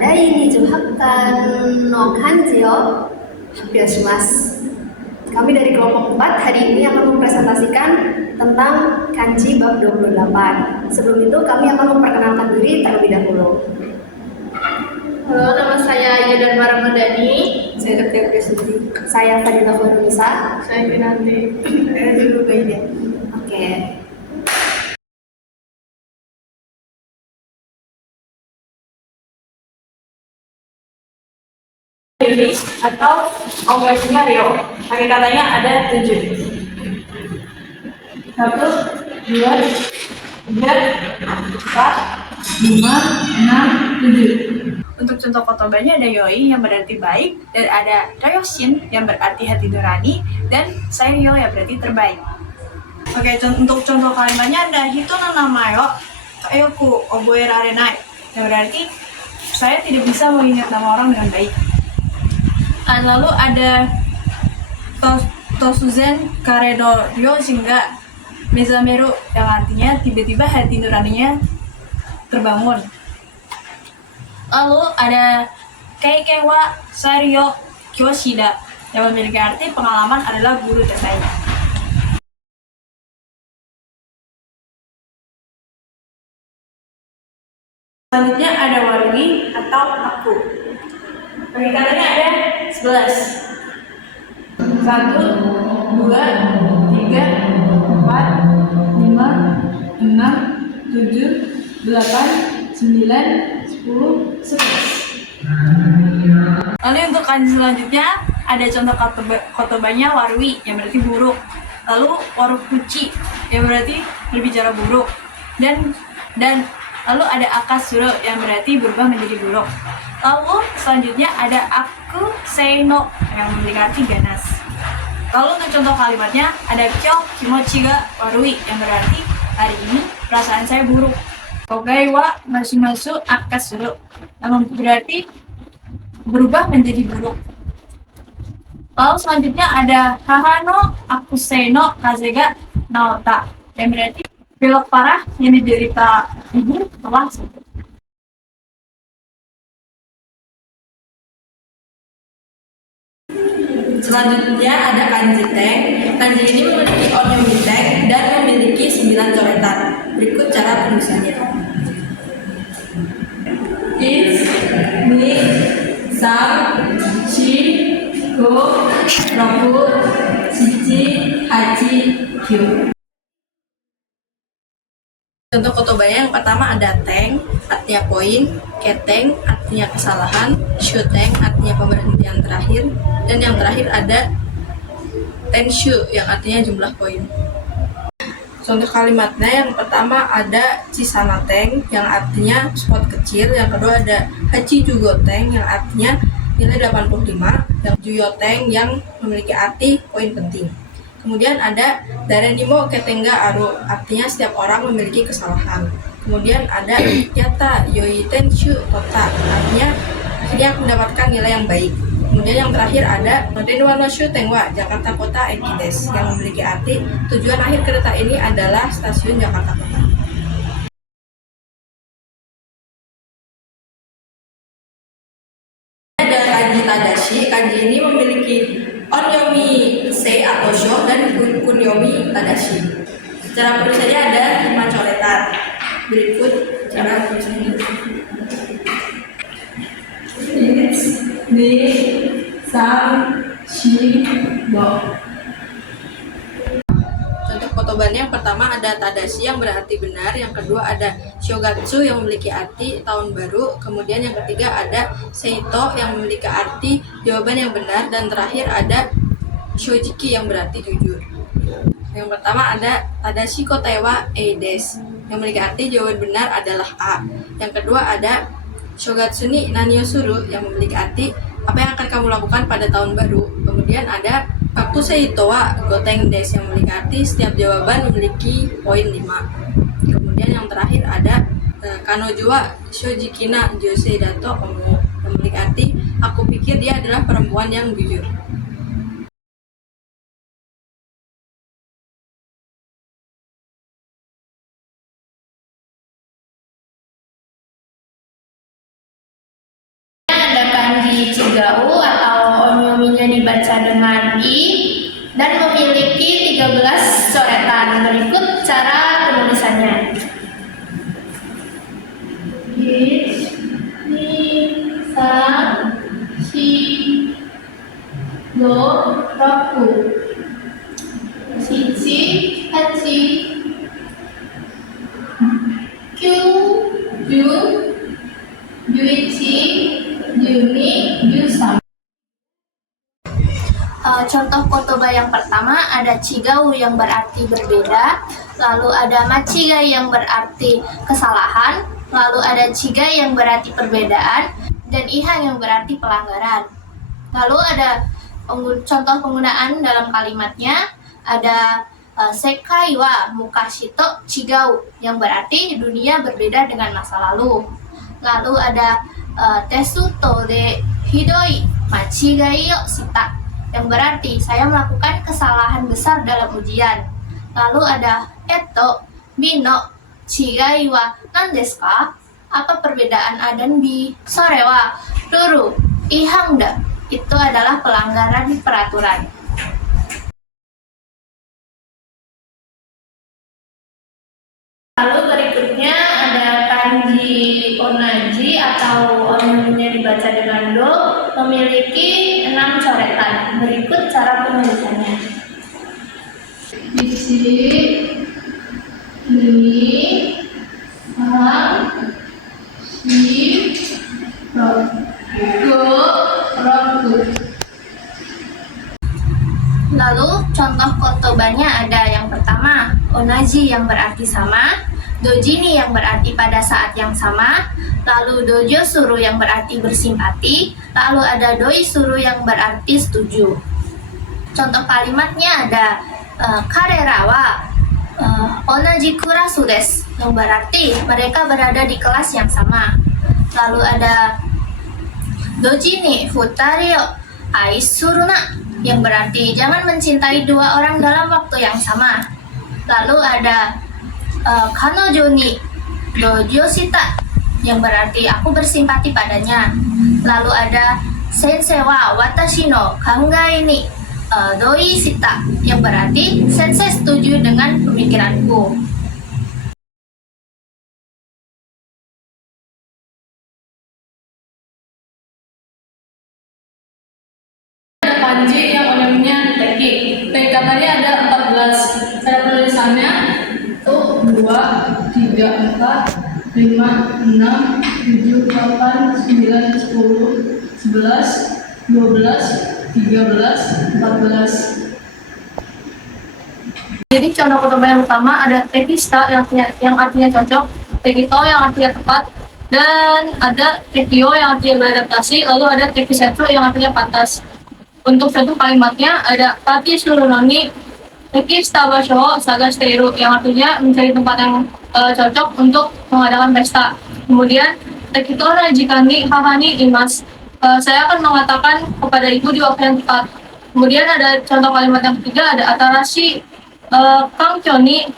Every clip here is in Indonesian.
Diini Hakkan no Kanji o Happyoshimasu. Kami dari kelompok 4 hari ini akan mempresentasikan tentang kanji bab 28. Sebelum itu kami akan memperkenalkan diri terlebih dahulu. Halo, nama saya Ida Ramadhani. Saya Dr. Presuti. Saya Fadila Fadlisa. Saya Kinanti. Saya juga Baida. Oke. Atau operasinya Rio. Katanya ada 7. 1, 2, 3, 4, 5, 6, 7. Untuk contoh kotobanya ada yoi yang berarti baik, dan ada rayoshin yang berarti hati nurani, dan sairyo yang berarti terbaik. Oke, untuk contoh kalimatnya ada hito no namayo kayoku oboerarenai, yang berarti saya tidak bisa mengingat nama orang dengan baik. Lalu ada tosuzen karedo ryoshin ga mezameru, yang artinya tiba-tiba hati nuraninya terbangun. Lalu ada keiken wa sairyo kyoshida, yang memiliki arti pengalaman adalah guru terbaik. Selanjutnya ada warui atau aku. Perikatannya ada 11. 1, 2, 3, 4, 5, 6, 7, 8, 9, 10, 11. Lalu untuk kanji selanjutnya ada contoh kotobanya warui yang berarti buruk. Lalu warukuchi yang berarti berbicara buruk. Dan lalu ada akasuro yang berarti berubah menjadi buruk. Lalu selanjutnya ada aku seino yang memiliki arti ganas. Lalu untuk contoh kalimatnya ada kyo kimochi ga warui yang berarti hari ini perasaan saya buruk. Kogai wa mashimasu akasuro yang berarti berubah menjadi buruk. Lalu selanjutnya ada hahano akuseino kaze ga naota yang berarti pilek parah yang diderita ibu telah sembuh. Selanjutnya ada kanji teng. Kanji ini memiliki onyomi teng dan memiliki 9 coretan. Berikut cara penulisannya. Is, ni, sam, shi, go, roku, shichi, hachi, kyu. Contoh kotobanya yang pertama ada teng, artinya poin, keteng, artinya kesalahan, shuteng, artinya pemberhentian terakhir, dan yang terakhir ada tenshu, yang artinya jumlah poin. Contoh kalimatnya yang pertama ada chisanateng, yang artinya spot kecil, yang kedua ada hachijugoteng, yang artinya nilai 85, dan juyoteng yang memiliki arti poin penting. Kemudian ada darenimo ketenga aru, artinya setiap orang memiliki kesalahan. Kemudian ada yata yoi tenshu tota, artinya akhirnya mendapatkan nilai yang baik. Kemudian yang terakhir ada Renwa no Shuten wa Jakarta Kota Ekides, yang memiliki arti tujuan akhir kereta ini adalah stasiun Jakarta Kota. Ada kanji tadashi. Kanji ini memiliki onyomi sei atau sho dan kunyomi tadashi. Cara penulisannya ada 5 coretan. Berikut cara tulisannya. Ni, sam, shi, do. Contoh kotobannya yang pertama ada tadashi yang berarti benar, yang kedua ada shogatsu yang memiliki arti tahun baru, kemudian yang ketiga ada seito yang memiliki arti jawaban yang benar, dan terakhir ada shojiki yang berarti jujur. Yang pertama ada tadashi kotae wa e desu yang memiliki arti jawaban benar adalah A. Yang kedua ada shogatsu ni nani o suru yang memiliki arti apa yang akan kamu lakukan pada tahun baru. Kemudian ada kaku seito wa goteng desu yang memiliki arti setiap jawaban memiliki poin 5. Kemudian yang terakhir ada kanojo wa shojiki na josei dato omo yang memiliki arti aku pikir dia adalah perempuan yang jujur. dengan I dan memiliki 13 coretan. Berikut cara penulisannya. Roku Shichi Hachi Kyu Ju Juichi Juni Jusam. Contoh kotoba yang pertama ada chigau yang berarti berbeda, lalu ada machigai yang berarti kesalahan, lalu ada chigai yang berarti perbedaan, dan ihang yang berarti pelanggaran. Lalu ada contoh penggunaan dalam kalimatnya, ada sekai wa mukashi to chigau yang berarti dunia berbeda dengan masa lalu. Lalu ada tesuto de hidoi machigai yo shita yang berarti saya melakukan kesalahan besar dalam ujian. Lalu ada mi no chigai wa nan desu ka? Apa perbedaan A dan B? Sore wa ruru ihang da. Itu adalah pelanggaran peraturan. Lalu berikutnya ada kanji onaji atau namanya dibaca dengan do, memiliki 6 coretan. Berikut cara penulisannya. Ichi, ni, sang, shi, roku. Lalu contoh kotobanya ada yang pertama, onaji yang berarti sama, dojini yang berarti pada saat yang sama, lalu dojo suru yang berarti bersimpati, lalu ada doi suru yang berarti setuju. Contoh kalimatnya ada karera wa onaji kurasu desu yang berarti mereka berada di kelas yang sama. Lalu ada dojini futari o aisuru na yang berarti jangan mencintai 2 orang dalam waktu yang sama. Lalu ada kanojo ni dojo shita yang berarti aku bersimpati padanya. Lalu ada sensei wa watashi no kangai ni doi shita yang berarti sensei setuju dengan pemikiranku. Kanji yang namanya teki. Katanya ada 14. Cara penulisannya itu 2, 3, 4, 5, 6, 7, 8, 9, 10, 11, 12, 13, 14. Jadi contoh kotoba yang pertama ada tekista yang artinya cocok, tekito yang artinya tepat, dan ada tekio yang artinya beradaptasi, lalu ada tekisetsu yang artinya pantas. Untuk satu kalimatnya ada tati surunoni tekista basho sagashiteiru yang artinya mencari tempat yang cocok untuk mengadakan pesta. Kemudian tekitora jikani hahani imas, saya akan mengatakan kepada ibu di waktu yang tepat. Kemudian ada contoh kalimat yang ketiga ada atarashi kankyo ni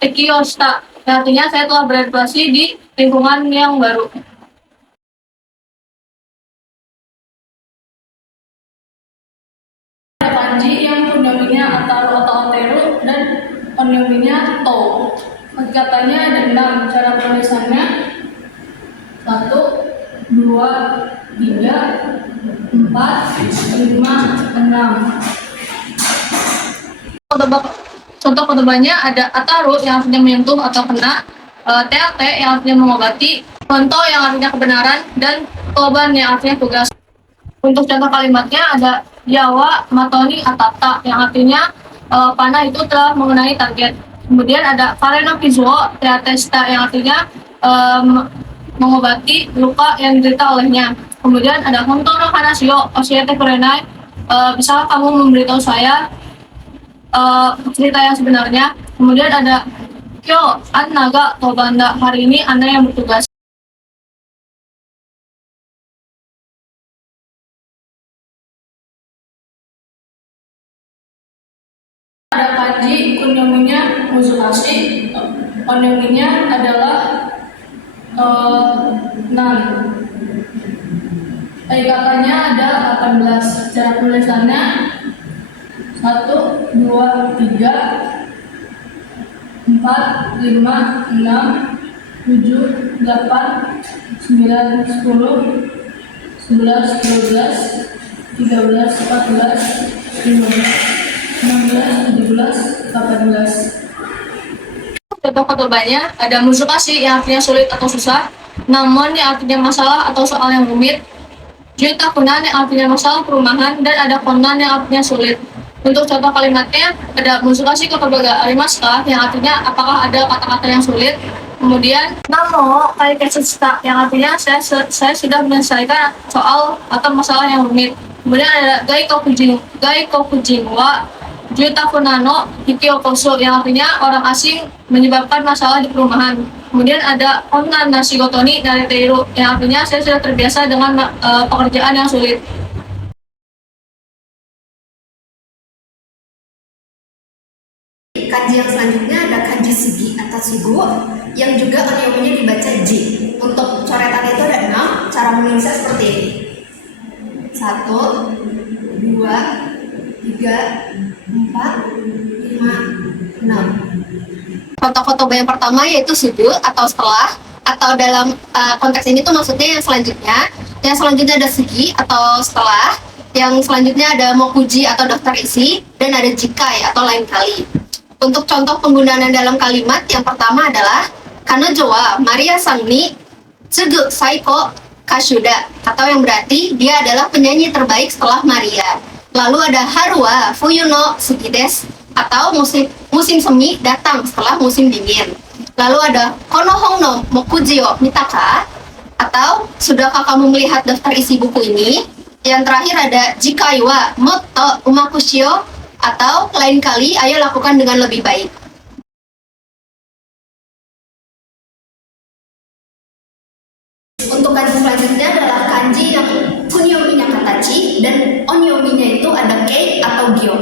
tekio shita yang artinya saya telah beradaptasi di lingkungan yang baru. Kanji yang onyominya ataru atau oteru dan onyominya to. Katanya ada 6. Cara penulisannya 1, 2, 3, 4, 5, 6. Contoh kotobanya ada ataru yang artinya menyentuh atau kena, TAT yang artinya mengobati, contoh yang artinya kebenaran, dan toban yang artinya tugas. Untuk contoh kalimatnya ada Yawa Matoni Atata yang artinya panah itu telah mengenai target. Kemudian ada Kareno Kizuo Teatesta yang artinya mengobati luka yang diderita olehnya. Kemudian ada Honto no Hanashi o Oshiete Kurenai, bisa kamu memberitahu saya cerita yang sebenarnya. Kemudian ada Kyo Anna ga Tobanda, hari ini Anda yang bertugas. Ada kanji kunyominya musuhashi, onyominya adalah nan. Katanya ada 18. Cara tulisannya 1, 2, 3, 4, 5, 6, 7, 8, 9, 10, 11, 12, 13, 14, 15, 16, 17, 18. Contoh khotbahnya ada musukasi yang artinya sulit atau susah, namun yang artinya masalah atau soal yang rumit, jutakunan yang artinya masalah perumahan, dan ada konan yang artinya sulit. Untuk contoh kalimatnya ada musukasi khotbah arimaska yang artinya apakah ada kata-kata yang sulit. Kemudian namo kali kesesta yang artinya saya sudah menyelesaikan soal atau masalah yang rumit. Kemudian ada gai kokujin wa jutakunano hikiokoso yang artinya orang asing menyebabkan masalah di perumahan. Kemudian ada onan nashigotoni nareteiru yang artinya saya sudah terbiasa dengan pekerjaan yang sulit. Kanji yang selanjutnya ada kanji sugi atau sugu yang juga onyominya dibaca ji. Untuk coretannya itu ada 6, cara menulisnya seperti ini. 1, 2, 3, 4, 5, 6. Contoh khotbah yang pertama yaitu suju atau setelah, atau dalam konteks ini tuh maksudnya yang selanjutnya. Yang selanjutnya ada sugi atau setelah, yang selanjutnya ada mokuji atau daftar isi, dan ada jikai atau lain kali. Untuk contoh penggunaan dalam kalimat yang pertama adalah kanojo wa Maria Sang ni tsugu saiko kashuda, atau yang berarti dia adalah penyanyi terbaik setelah Maria. Lalu ada haru wa fuyu no sugi desu, atau musim semi datang setelah musim dingin. Lalu ada kono hong no mokuji o mitaka, atau sudahkah kamu melihat daftar isi buku ini? Yang terakhir ada jikai wa motto umaku shio, atau lain kali ayo lakukan dengan lebih baik. Untuk kanji selanjutnya adalah kanji yang kunyominya katachi dan onyominya itu ada kei atau gyo.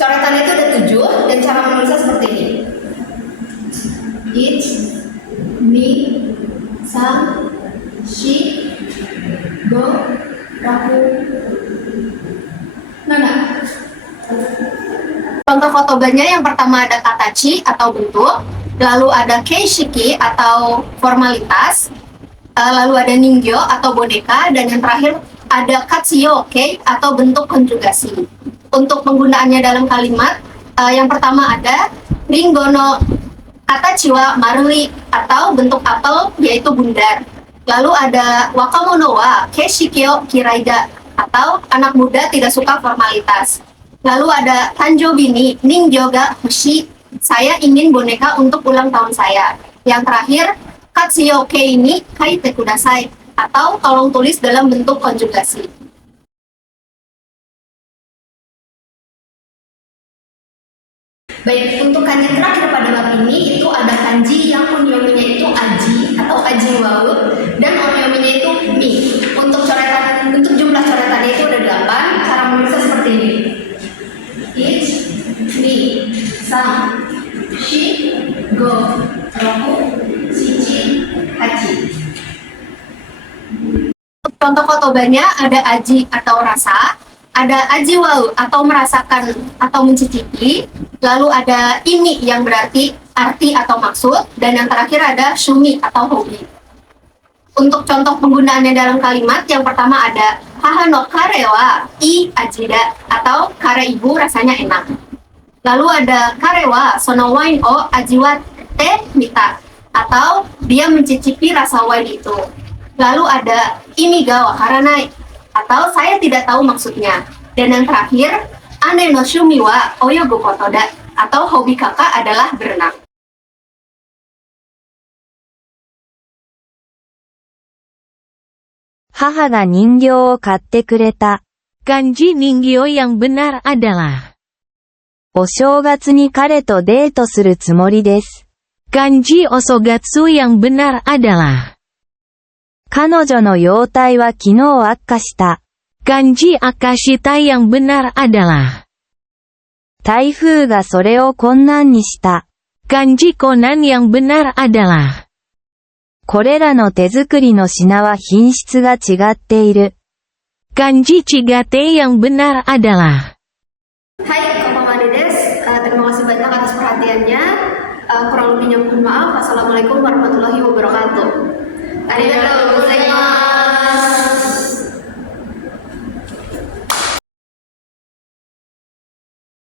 Coretannya itu ada 7 dan cara menulisnya seperti ini. Ich, ni, sang, shi, go, raku, nana. Contoh khotbahnya yang pertama ada katachi atau bentuk, lalu ada keishiki atau formalitas, lalu ada ningyo atau boneka, dan yang terakhir ada katsuyoke atau bentuk konjugasi. Untuk penggunaannya dalam kalimat, yang pertama ada ringono katachi wa marui atau bentuk apel yaitu bundar. Lalu ada wakamono wa keishiki o kiraida atau anak muda tidak suka formalitas. Lalu ada tanjobi ni ningyo ga hoshi, saya ingin boneka untuk ulang tahun saya. Yang terakhir, katsuyoke ini kaite kudasai, atau tolong tulis dalam bentuk konjugasi. Baik, untuk kanji terakhir pada bab ini itu ada kanji yang onyominya itu aji atau aji wau dan onyominya itu mi. Untuk jumlah coretannya itu ada 8, cara menulisnya seperti ini. Ich, ni, sang, shi, go, roku, shichi, hachi. Contoh khotbahnya ada aji atau rasa, ada aji wau atau merasakan atau mencicipi, lalu ada ini yang berarti arti atau maksud, dan yang terakhir ada shumi atau hobi. Untuk contoh penggunaannya dalam kalimat, yang pertama ada haha no kare wa ii ajida, atau kare ibu rasanya enak. Lalu ada kare wa sono wine o ajiwatte mita, atau dia mencicipi rasa wine itu. Lalu ada imi ga wakaranai, atau saya tidak tahu maksudnya. Dan yang terakhir, ane no shumi wa oyogu kotoda, atau hobi kakak adalah berenang. Haha ga ningyou o katte kureta. Kanji ningyo yang benar adalah お正月に彼とデートするつもりです。 Kanji osogatsu yang benar adalah 彼女の容態は昨日悪化した。 Kanji akashita yang benar adalah 台風がそれを困難にした。 Kanji konan yang benar adalah これらの手作りの品は品質が違っている。Kanji Chigate yang benar adalah Hai Komamade desu, terima kasih banyak atas perhatiannya. Kurang lebihnya mohon maaf. Assalamualaikum warahmatullahi wabarakatuh. Arigatou gozaimasu.